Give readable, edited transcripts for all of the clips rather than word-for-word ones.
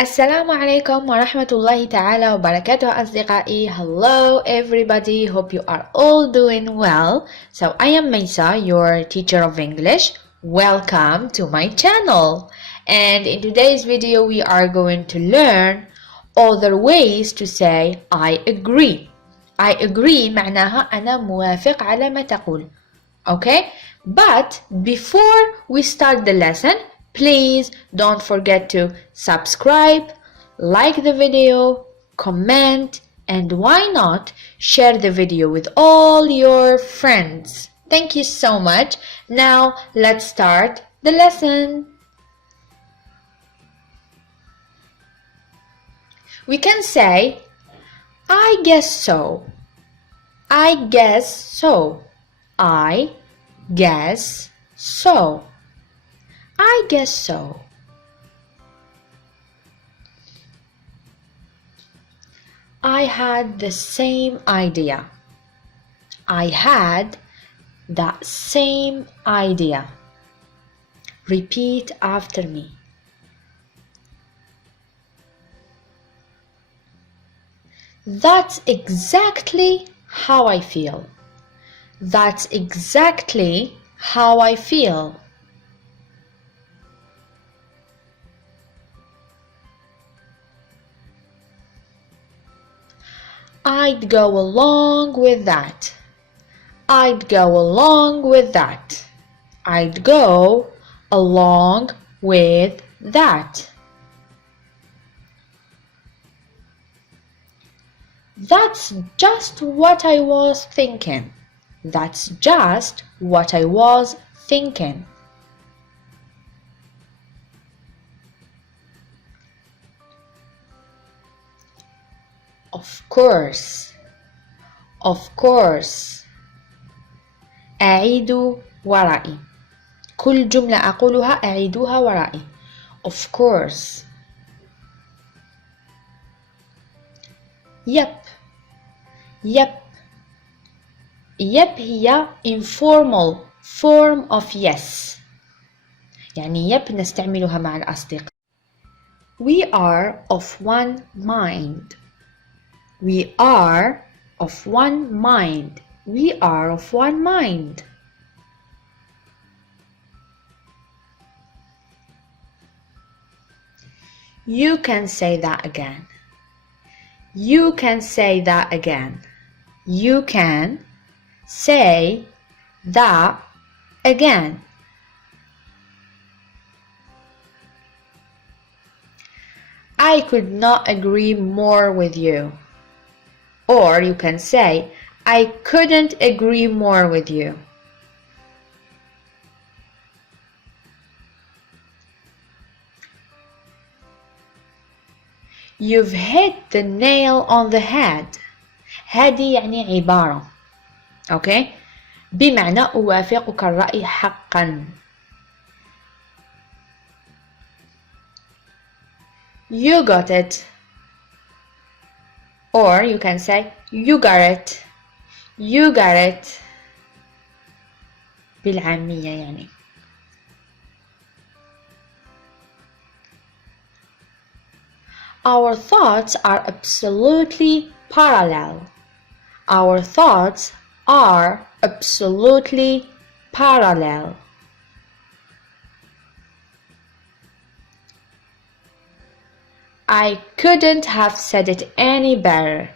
السلام عليكم ورحمة الله تعالى وبركاته أصدقائي. Hello everybody, hope you are all doing well. So I am Maysa, your teacher of English. Welcome to my channel. And in today's video we are going to learn other ways to say I agree. I agree معناها أنا موافق على ما تقول. Okay? But before we start the lesson, please don't forget to subscribe, like the video, comment, and why not share the video with all your friends. Thank you so much. Now let's start the lesson. We can say, I guess so. I guess so. I guess so. I guess so. I had the same idea. I had the same idea. Repeat after me. That's exactly how I feel. That's exactly how I feel. I'd go along with that. I'd go along with that. I'd go along with that. That's just what I was thinking. That's just what I was thinking. Of course. Of course. أعيد ورائي. كل جملة أقولها أعيدوها ورائي. Of course. Yep. Yep. Yep هي informal form of yes. يعني yep نستعملها مع الأصدقاء. We are of one mind. We are of one mind. We are of one mind. You can say that again. You can say that again. You can say that again. I could not agree more with you. Or you can say, I couldn't agree more with you. You've hit the nail on the head. هذه يعني عبارة. Okay? بمعنى أوافقك الرأي حقا. You got it. Or you can say, you got it. You got it. بالعامية يعني. Our thoughts are absolutely parallel. Our thoughts are absolutely parallel. I couldn't have said it any better.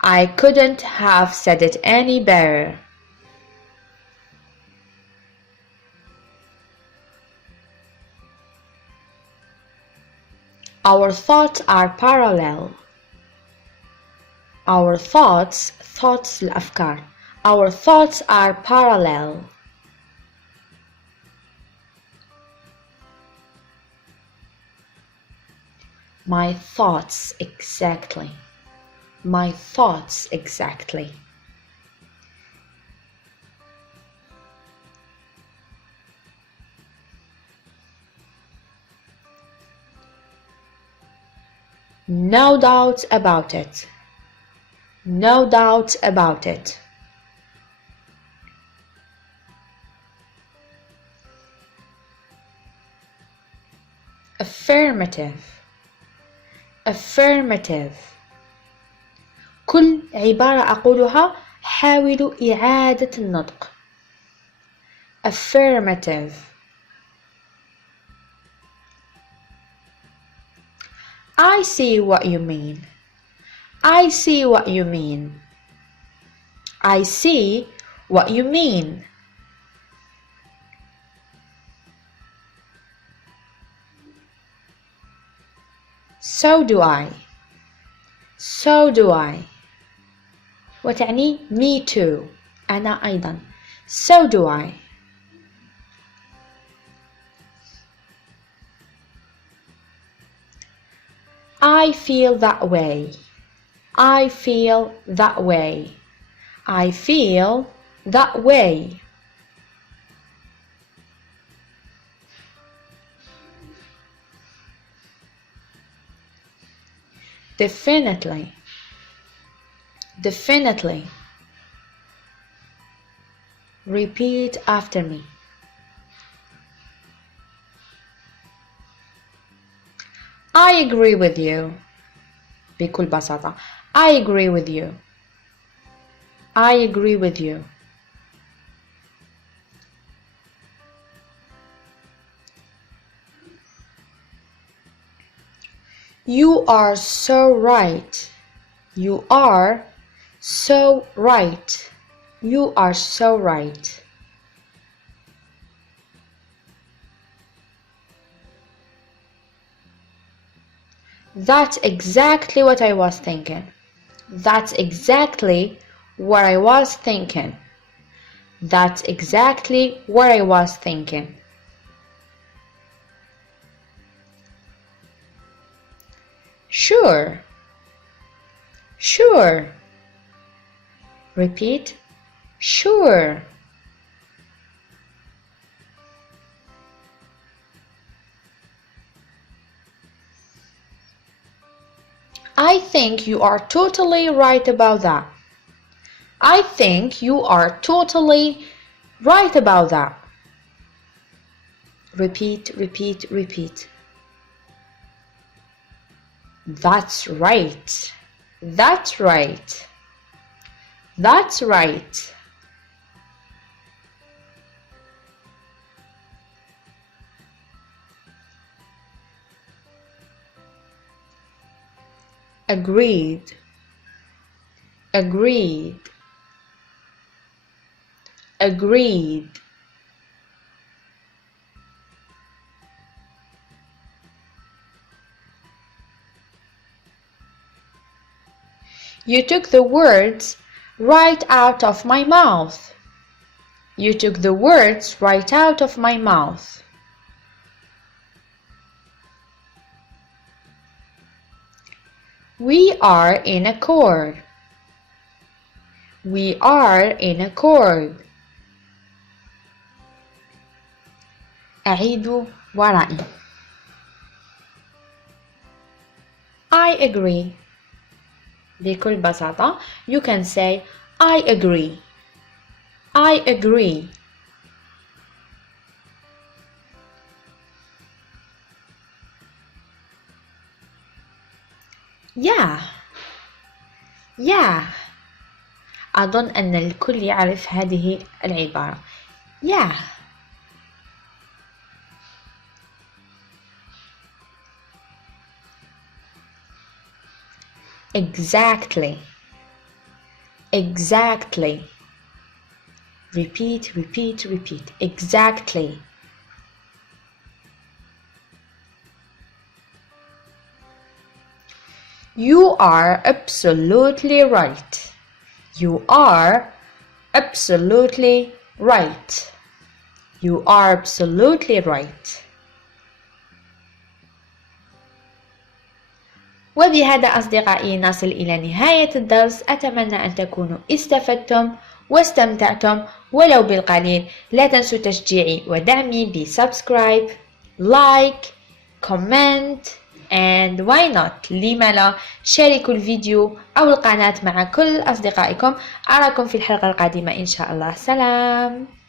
I couldn't have said it any better. Our thoughts are parallel. Our thoughts الأفكار. Our thoughts are parallel. My thoughts exactly. My thoughts exactly. No doubt about it. No doubt about it. affirmative affirmative. كل عبارة أقولها حاولوا إعادة النطق. affirmative. I see what you mean. I see what you mean. I see what you mean. So do I. So do I. وتعني me too. أنا أيضا. So do I. I feel that way. I feel that way. I feel that way. Definitely. Definitely. Repeat after me. I agree with you. بكل بساطة. I agree with you. I agree with you. You are so right. You are so right. You are so right. That's exactly what I was thinking. That's exactly what I was thinking. That's exactly what I was thinking. Sure. Sure. Repeat. Sure. I think you are totally right about that. I think you are totally right about that. Repeat, repeat, repeat. That's right. That's right. That's right. Agreed. Agreed. Agreed. You took the words right out of my mouth. You took the words right out of my mouth. We are in accord. We are in accord. أعيد ورائي. I agree. بكل بساطة you can say I agree. I agree. Yeah. Yeah. أظن أن الكل يعرف هذه العبارة. Yeah. Exactly. Exactly. Repeat, repeat, repeat. Exactly. You are absolutely right. You are absolutely right. You are absolutely right. وبهذا أصدقائي نصل إلى نهاية الدرس. أتمنى أن تكونوا استفدتم واستمتعتم ولو بالقليل. لا تنسوا تشجيعي ودعمي بسبسكرايب، لايك، كومنت and why not لما لا شاركوا الفيديو أو القناة مع كل أصدقائكم. أراكم في الحلقة القادمة إن شاء الله. سلام.